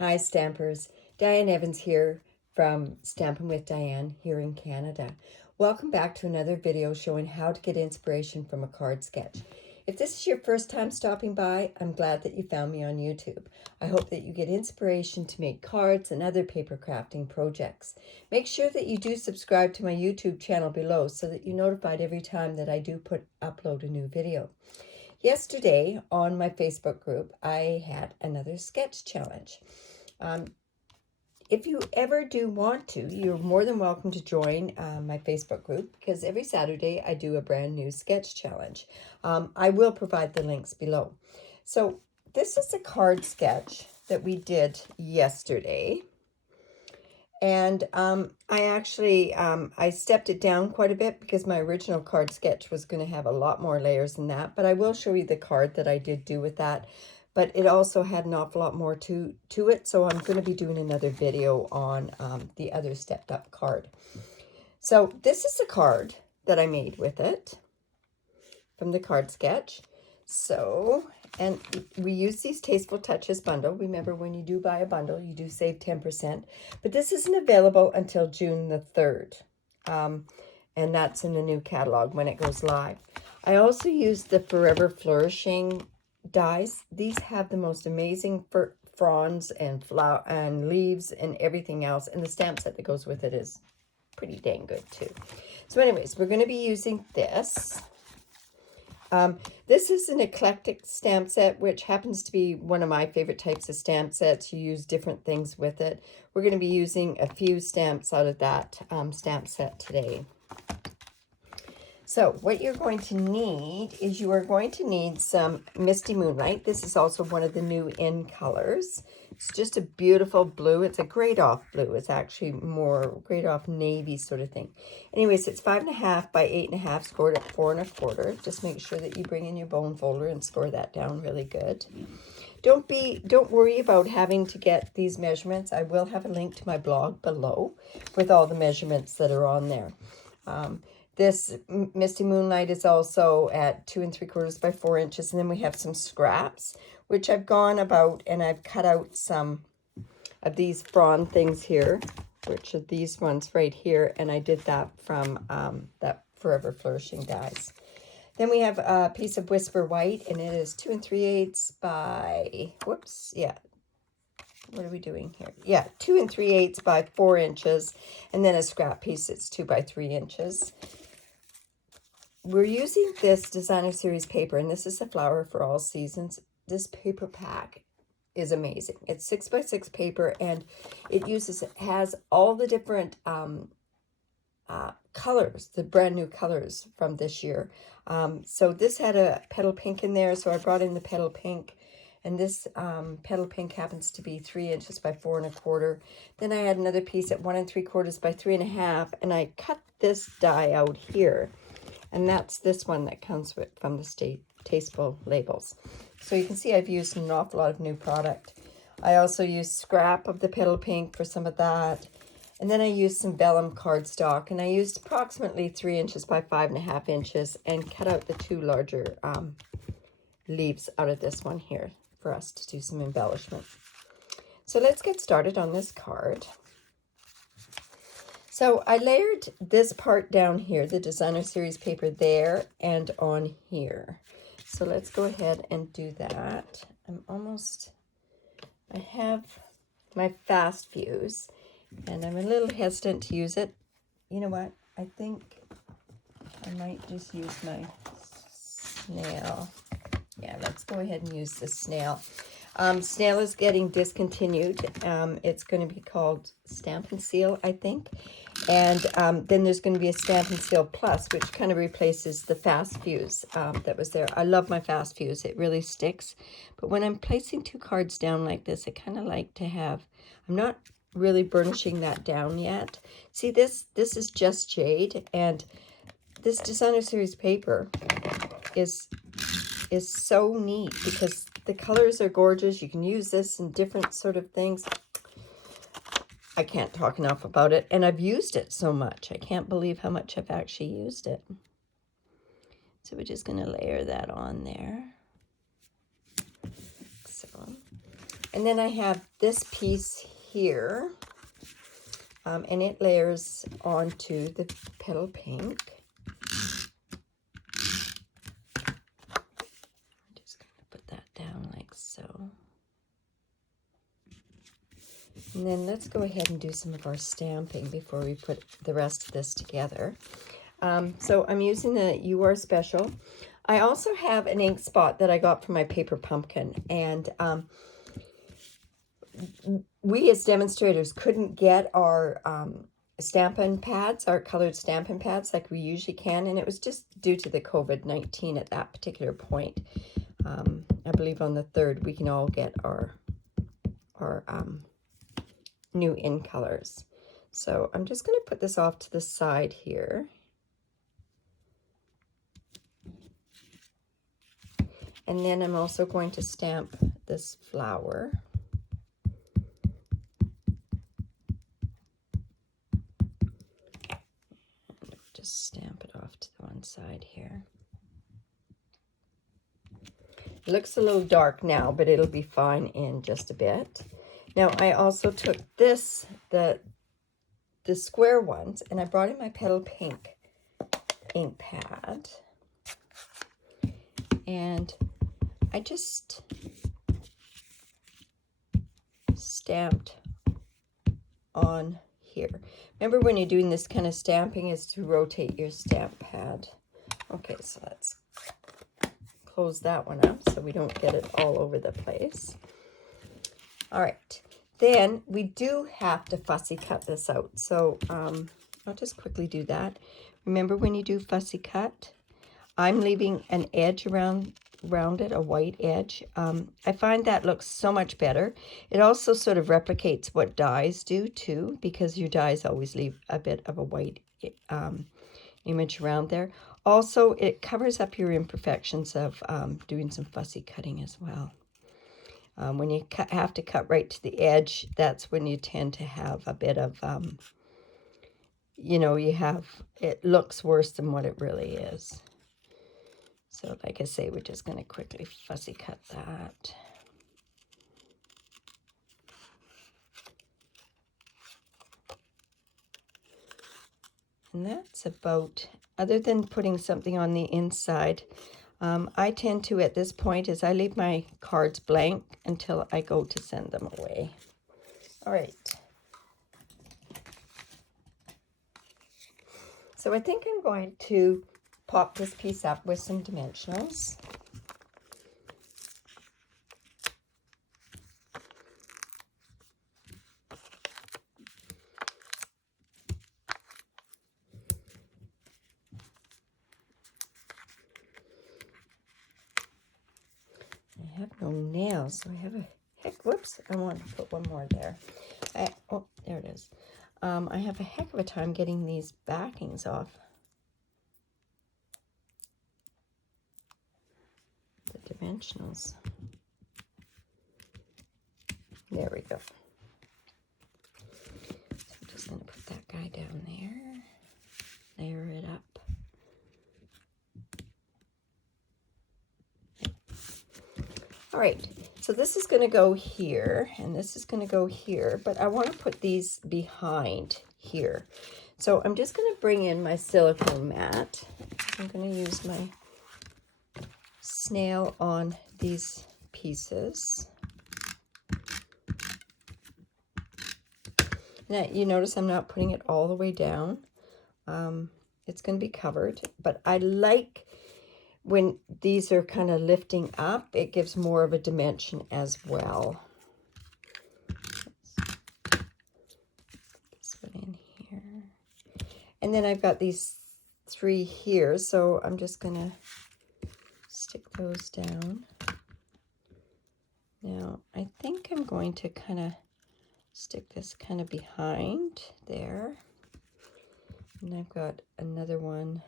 Hi Stampers, Diane Evans here from Stampin' with Diane here in Canada. Welcome back to another video showing how to get inspiration from a card sketch. If this is your first time stopping by, I'm glad that you found me on YouTube. I hope that you get inspiration to make cards and other paper crafting projects. Make sure that you do subscribe to my YouTube channel below so that you're notified every time that I do upload a new video. Yesterday on my Facebook group, I had another sketch challenge. If you ever do want to, you're more than welcome to join my Facebook group because every Saturday I do a brand new sketch challenge. I will provide the links below. So this is a card sketch that we did yesterday. And I actually, I stepped it down quite a bit because my original card sketch was going to have a lot more layers than that. But I will show you the card that I did do with that. But it also had an awful lot more to it. So I'm going to be doing another video on the other stepped up card. So this is the card that I made with it from the card sketch. So, and we use these Tasteful Touches bundle. Remember, when you do buy a bundle, you do save 10%. But this isn't available until June the 3rd. And that's in the new catalog when it goes live. I also used the Forever Flourishing dies. These have the most amazing fronds and flower and leaves and everything else. And the stamp set that goes with it is pretty dang good too. So anyways, we're going to be using this. This is an eclectic stamp set, which happens to be one of my favorite types of stamp sets. You use different things with it. We're going to be using a few stamps out of that stamp set today. So what you're going to need is you are going to need some Misty Moonlight. This is also one of the new in colors. It's just a beautiful blue. It's a grade off blue. It's actually more grade off navy sort of thing. Anyways, it's 5.5 by 8.5, scored at 4 1/4. Just make sure that you bring in your bone folder and score that down really good. Don't worry about having to get these measurements. I will have a link to my blog below with all the measurements that are on there. This Misty Moonlight is also at 2 3/4 by 4 inches. And then we have some scraps, which I've gone about and I've cut out some of these frond things here, which are these ones right here. And I did that from that Forever Flourishing dies. Then we have a piece of Whisper White, and it is 2 3/8 by, whoops, yeah. What are we doing here? Yeah, 2 3/8 by 4 inches. And then a scrap piece that's 2 by 3 inches. We're using this designer series paper, and this is a Flower for All Seasons. This paper pack is amazing. It's 6 by 6 paper, and it has all the different colors, the brand new colors from this year. So this had a petal pink in there, so I brought in the petal pink. And this petal pink happens to be 3 inches by 4 1/4. Then I had another piece at 1 3/4 by 3 1/2, and I cut this die out here. And that's this one that comes from the Tasteful labels. So you can see I've used an awful lot of new product. I also used scrap of the petal pink for some of that. And then I used some vellum cardstock. And I used approximately 3 inches by 5.5 inches and cut out the 2 larger leaves out of this one here for us to do some embellishment. So let's get started on this card. So I layered this part down here, the designer series paper there and on here. So let's go ahead and do that. I have my fast fuse and I'm a little hesitant to use it. You know what? I think I might just use my snail. Yeah, let's go ahead and use the snail. Snail is getting discontinued. It's going to be called Stampin' Seal, I think. And then there's going to be a Stampin' Seal Plus, which kind of replaces the fast fuse that was there. I love my fast fuse. It really sticks. But when I'm placing 2 cards down like this, I kind of like to have, I'm not really burnishing that down yet. See, this is just jade. And this designer series paper is so neat because the colors are gorgeous. You can use this in different sort of things. I can't talk enough about it, and I've used it so much. I can't believe how much I've actually used it. So we're just going to layer that on there. So, And then I have this piece here, and it layers onto the petal pink. I'm just going to put that down like so. And then let's go ahead and do some of our stamping before we put the rest of this together. So I'm using the UR Special. I also have an ink spot that I got from my paper pumpkin, and we as demonstrators couldn't get our Stampin' pads, our colored Stampin' pads like we usually can, and it was just due to the COVID-19 at that particular point. I believe on the 3rd we can all get our new in colors. So I'm just going to put this off to the side here. And then I'm also going to stamp this flower. And just stamp it off to the one side here. It looks a little dark now, but it'll be fine in just a bit. Now I also took this, the square ones, and I brought in my petal pink ink pad. And I just stamped on here. Remember, when you're doing this kind of stamping is to rotate your stamp pad. Okay, so let's close that one up so we don't get it all over the place. All right, then we do have to fussy cut this out. So I'll just quickly do that. Remember, when you do fussy cut, I'm leaving an edge around it, a white edge. I find that looks so much better. It also sort of replicates what dies do too, because your dies always leave a bit of a white image around there. Also, it covers up your imperfections of doing some fussy cutting as well. When you have to cut right to the edge, that's when you tend to have a bit of, you know, it looks worse than what it really is. So like I say, we're just going to quickly fussy cut that. And that's about, other than putting something on the inside, I tend to, at this point, is I leave my cards blank until I go to send them away. All right. So I think I'm going to pop this piece up with some dimensionals. I have no nails, so I have a whoops, I want to put one more there. Oh, there it is. I have a heck of a time getting these backings off. The dimensionals. There we go. So I'm just going to put that guy down there, layer it up. All right, so this is going to go here, and this is going to go here, but I want to put these behind here. So I'm just going to bring in my silicone mat. I'm going to use my snail on these pieces. Now, you notice I'm not putting it all the way down. It's going to be covered, but I like when these are kind of lifting up, it gives more of a dimension as well. This one in here. And then I've got these 3 here, so I'm just going to stick those down. Now, I think I'm going to kind of stick this kind of behind there. And I've got another one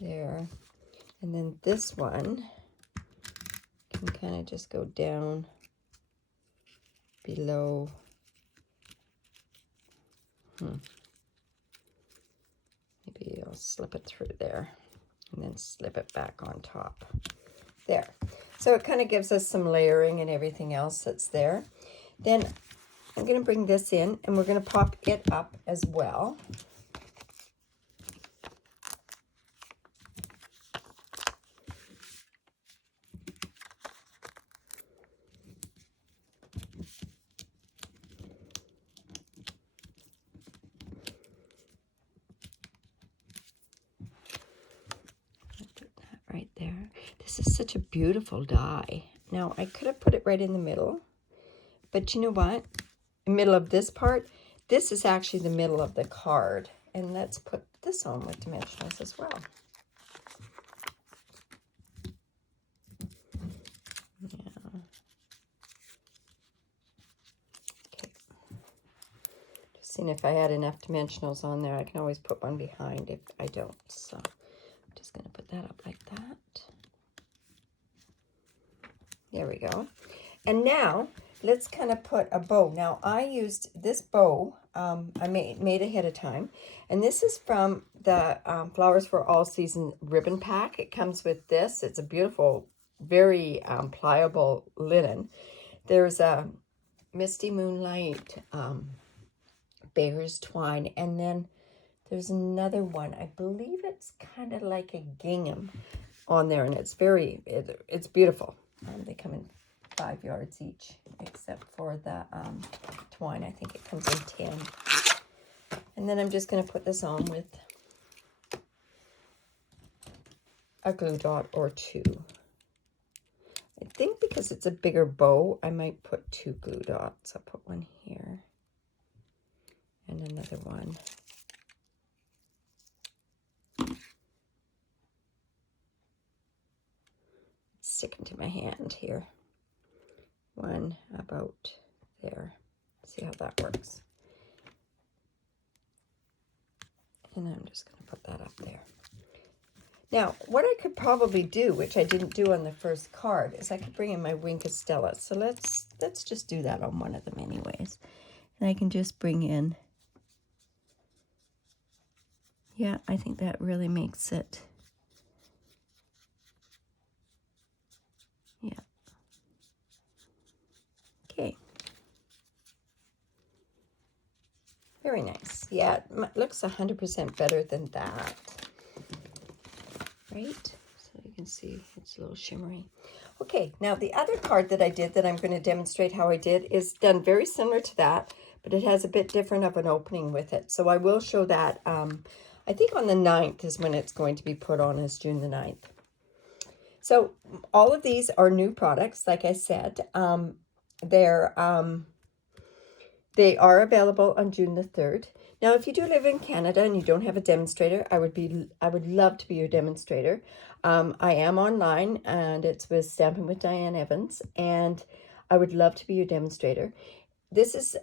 there, and then this one can kind of just go down below. Maybe I'll slip it through there. and then slip it back on top. There. So it kind of gives us some layering and everything else that's there. Then I'm going to bring this in, and we're going to pop it up as well. Right there. This is such a beautiful die. Now, I could have put it right in the middle, but you know what? The middle of this part, this is actually the middle of the card. And let's put this on with dimensionals as well. Yeah. Okay. Just seeing if I had enough dimensionals on there. I can always put one behind if I don't. So I'm just going to put that up like that. There we go. And now let's kind of put a bow. Now I used this bow, I made ahead of time. And this is from the Flowers for All Season ribbon pack. It comes with this. It's a beautiful, very pliable linen. There's a Misty Moonlight, Bear's Twine, and then there's another one. I believe it's kind of like a gingham on there, and it's very, it's beautiful. They come in 5 yards each, except for the twine. I think it comes in 10. And then I'm just going to put this on with a glue dot or 2. I think because it's a bigger bow, I might put 2 glue dots. I'll put one here and another one. Sticking to my hand here. One about there. See how that works. And I'm just going to put that up there. Now, what I could probably do, which I didn't do on the first card, is I could bring in my Wink of Stella. So let's just do that on one of them anyways. And I can just bring in, yeah, I think that really makes it. Yeah. Okay. Very nice. Yeah, it looks 100% better than that. Right? So you can see it's a little shimmery. Okay, now the other card that I did that I'm going to demonstrate how I did is done very similar to that, but it has a bit different of an opening with it. So I will show that, I think on the 9th is when it's going to be put on, as June the 9th. So all of these are new products, like I said. They are available on June the 3rd. Now, if you do live in Canada and you don't have a demonstrator, I would love to be your demonstrator. I am online, and it's with Stampin' with Diane Evans, and I would love to be your demonstrator. This is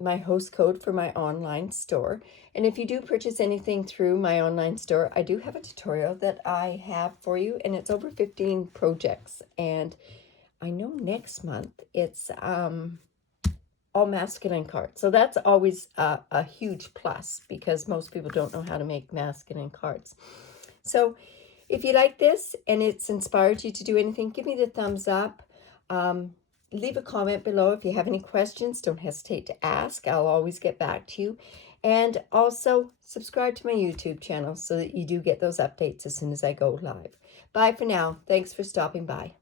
my host code for my online store. And if you do purchase anything through my online store, I do have a tutorial that I have for you, and it's over 15 projects. And I know next month it's all masculine cards. So that's always a huge plus, because most people don't know how to make masculine cards. So if you like this and it's inspired you to do anything, give me the thumbs up. Leave a comment below if you have any questions. Don't hesitate to ask. I'll always get back to you. And also subscribe to my YouTube channel so that you do get those updates as soon as I go live. Bye for now. Thanks for stopping by.